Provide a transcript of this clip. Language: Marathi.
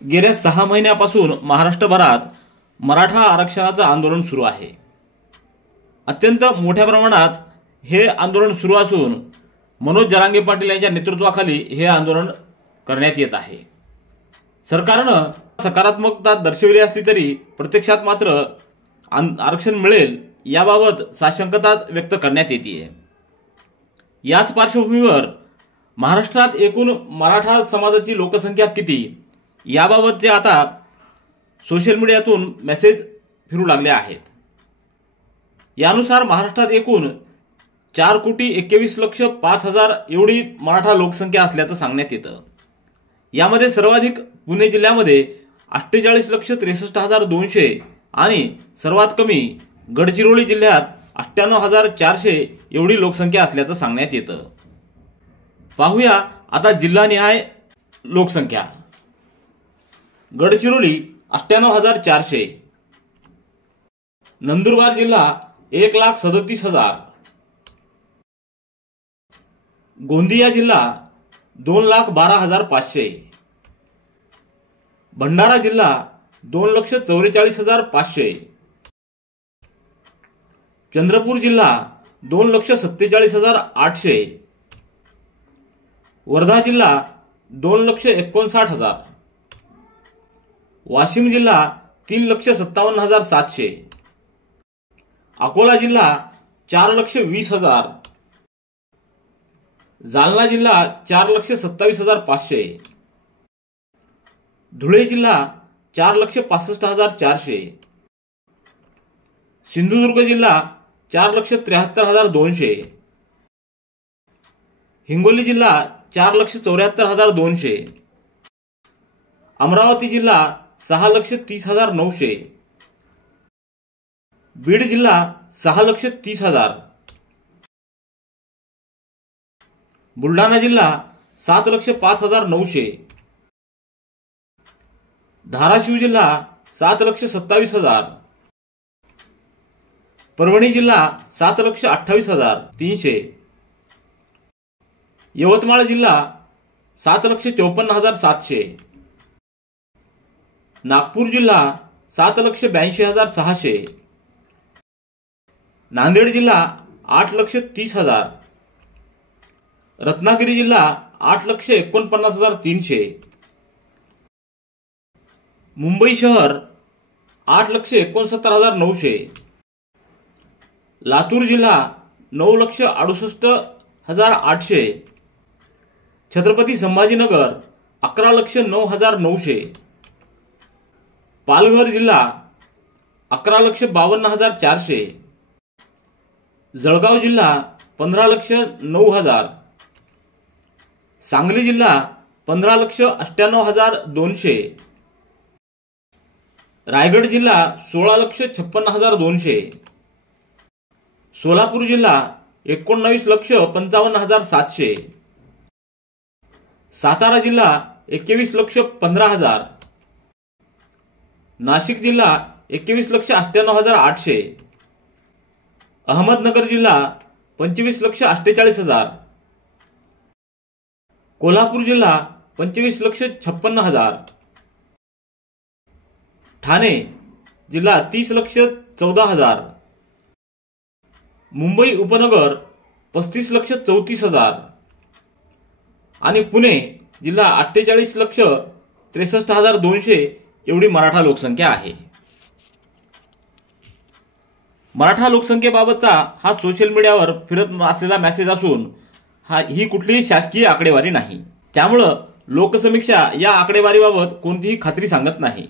गेल्या 6 महिन्यापासून महाराष्ट्रभरात मराठा आरक्षणाचं आंदोलन सुरू आहे। अत्यंत मोठ्या प्रमाणात हे आंदोलन सुरू असून मनोज जरांगे पाटील यांच्या नेतृत्वाखाली हे आंदोलन करण्यात येत आहे। सरकारनं सकारात्मकता दर्शविली असली तरी प्रत्यक्षात मात्र आरक्षण मिळेल याबाबत साशंकता व्यक्त करण्यात येते। याच पार्श्वभूमीवर महाराष्ट्रात एकूण मराठा समाजाची लोकसंख्या किती याबाबतचे आता सोशल मीडियातून मेसेज फिरू लागले आहेत। यानुसार महाराष्ट्रात एकूण 4,21,05,000 एवढी मराठा लोकसंख्या असल्याचं सांगण्यात येतं। यामध्ये सर्वाधिक पुणे जिल्ह्यामध्ये 48,63,200 आणि सर्वात कमी गडचिरोली जिल्ह्यात 98,400 एवढी लोकसंख्या असल्याचं सांगण्यात येतं। पाहूया आता जिल्हानिहाय लोकसंख्या। गडचिरोली 98,400, नंदुरबार जिल्हा 1,37,000, गोंदिया जिल्हा 2,12,500, भंडारा जिल्हा 2,44,500, चंद्रपूर जिल्हा 2,47,800, वर्धा जिल्हा 2,59,000, वाशिम जिल्हा 3,57,700, अकोला जिल्हा 4,20,000, जालना जिल्हा 4,27,500, धुळे जिल्हा 4,65,400, सिंधुदुर्ग जिल्हा 4,73,200, हिंगोली जिल्हा 4,74,200, अमरावती जिल्हा 6,30,900, बीड जिल्हा 6,30,000, बुलढाणा जिल्हा 7,05,900, धाराशिव जिल्हा 7,27,000, परभणी जिल्हा 7,28,300, यवतमाळ जिल्हा 7,54,700, नागपूर जिल्हा 7,82,600, नांदेड जिल्हा 8,30,000, रत्नागिरी जिल्हा 8,49,300, मुंबई शहर 8,69,900, लातूर जिल्हा 9,68,800, छत्रपती संभाजीनगर 11,09,900, पालघर जिल्हा 11,52,400, जळगाव जिल्हा 15,09,000, सांगली जिल्हा 15,98,200, रायगड जिल्हा 16,56,200, सोलापूर जिल्हा 19,55,700, सातारा जिल्हा 21,15,000, नाशिक जिल्हा 21,98,800, अहमदनगर जिल्हा 25,48,000, कोल्हापूर जिल्हा 25,56,000, ठाणे जिल्हा 30,14,000, मुंबई उपनगर 35,34,000 आणि पुणे जिल्हा 48,63,200 एवढी मराठा लोकसंख्या आहे। मराठा लोकसंख्येबाबतचा हा सोशल मीडियावर फिरत असलेला मेसेज असून ही कुठलीही शासकीय आकडेवारी नाही। त्यामुळे लोकसमीक्षा या आकडेवारीबाबत कोणतीही खात्री सांगत नाही।